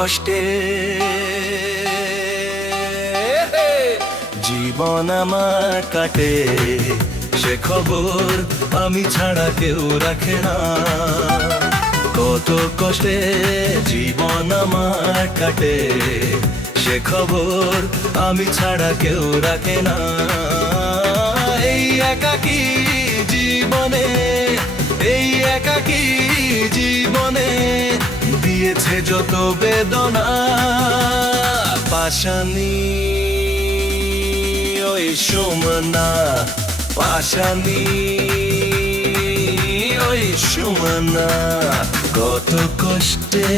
কষ্টে জীবন আমার কাটে, সে খবর আমি ছাড়া কেউ রাখে না। কত কষ্টে জীবন আমার কাটে, সে খবর আমি ছাড়া কেউ রাখে না। এই একাকী জীবনে, এই একাকী জীবনে দিয়েছে যত বেদনা। পাশানি ওই সুমনা, পাশানি ওই সুমনা, কত কষ্টে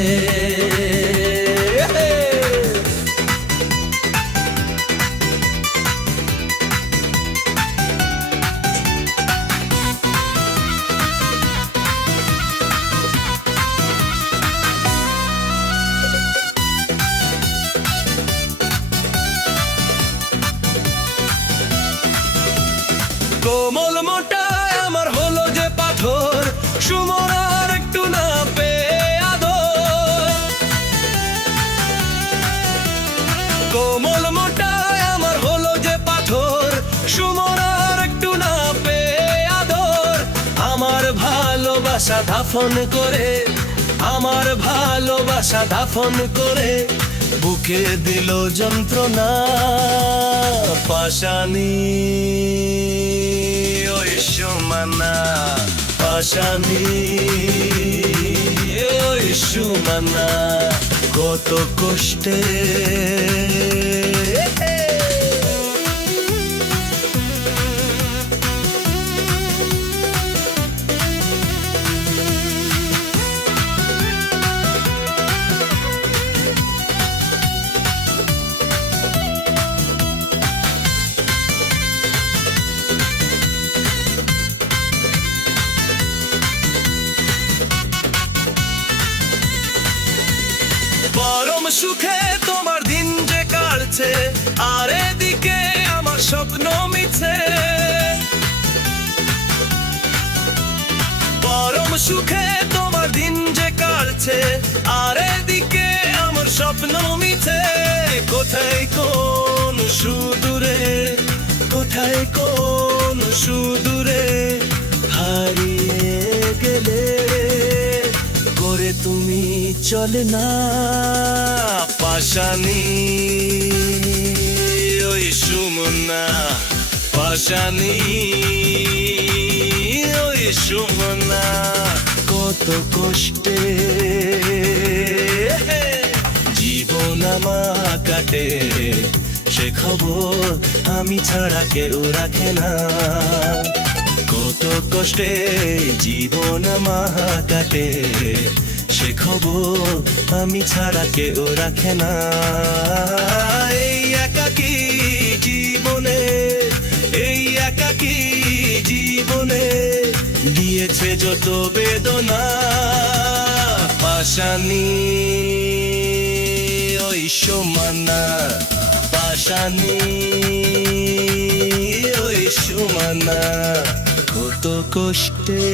কোমল মোটায় আমার হলো যে পাথর, সুমনার একটু না পেয়ে আদর। কোমল মোটায় আমার হলো যে পাথর, সুমনার একটু না পেয়ে আদর। আমার ভালোবাসা দাফন করে, আমার ভালোবাসা দাফন করে বুকে দিল যন্ত্রণা। পাশানি ওই সুমনা, পাশানি ওই সুমনা, কত কষ্টে পরম সুখে তোমার দিন যে কাটছে, আর এদিকে আমার স্বপ্ন মিছে। পরম সুখে তোমার দিন যে কাটছে, আর এদিকে আমার স্বপ্ন মিছে। কোথায় কোন সুদূরে, কোথায় কোন সুদূরে হারিয়ে গেলে, করে তুমি চলে না। পাশানি ওই সুমনা, পাশানি ওই সুমনা, কত কষ্টে জীবন আমার কাটে, সে খবর আমি ছাড়া কেউ রাখে না। কত কষ্টে জীবন আমার কাটে, সে খবর আমি ছাড়া কেউ রাখে না। এই একাকী জীবনে, এই একাকী জীবনে দিয়েছে যত বেদনা। পাশানি ওই সুমনা, পাশানি ওই সুমনা, কত কষ্টে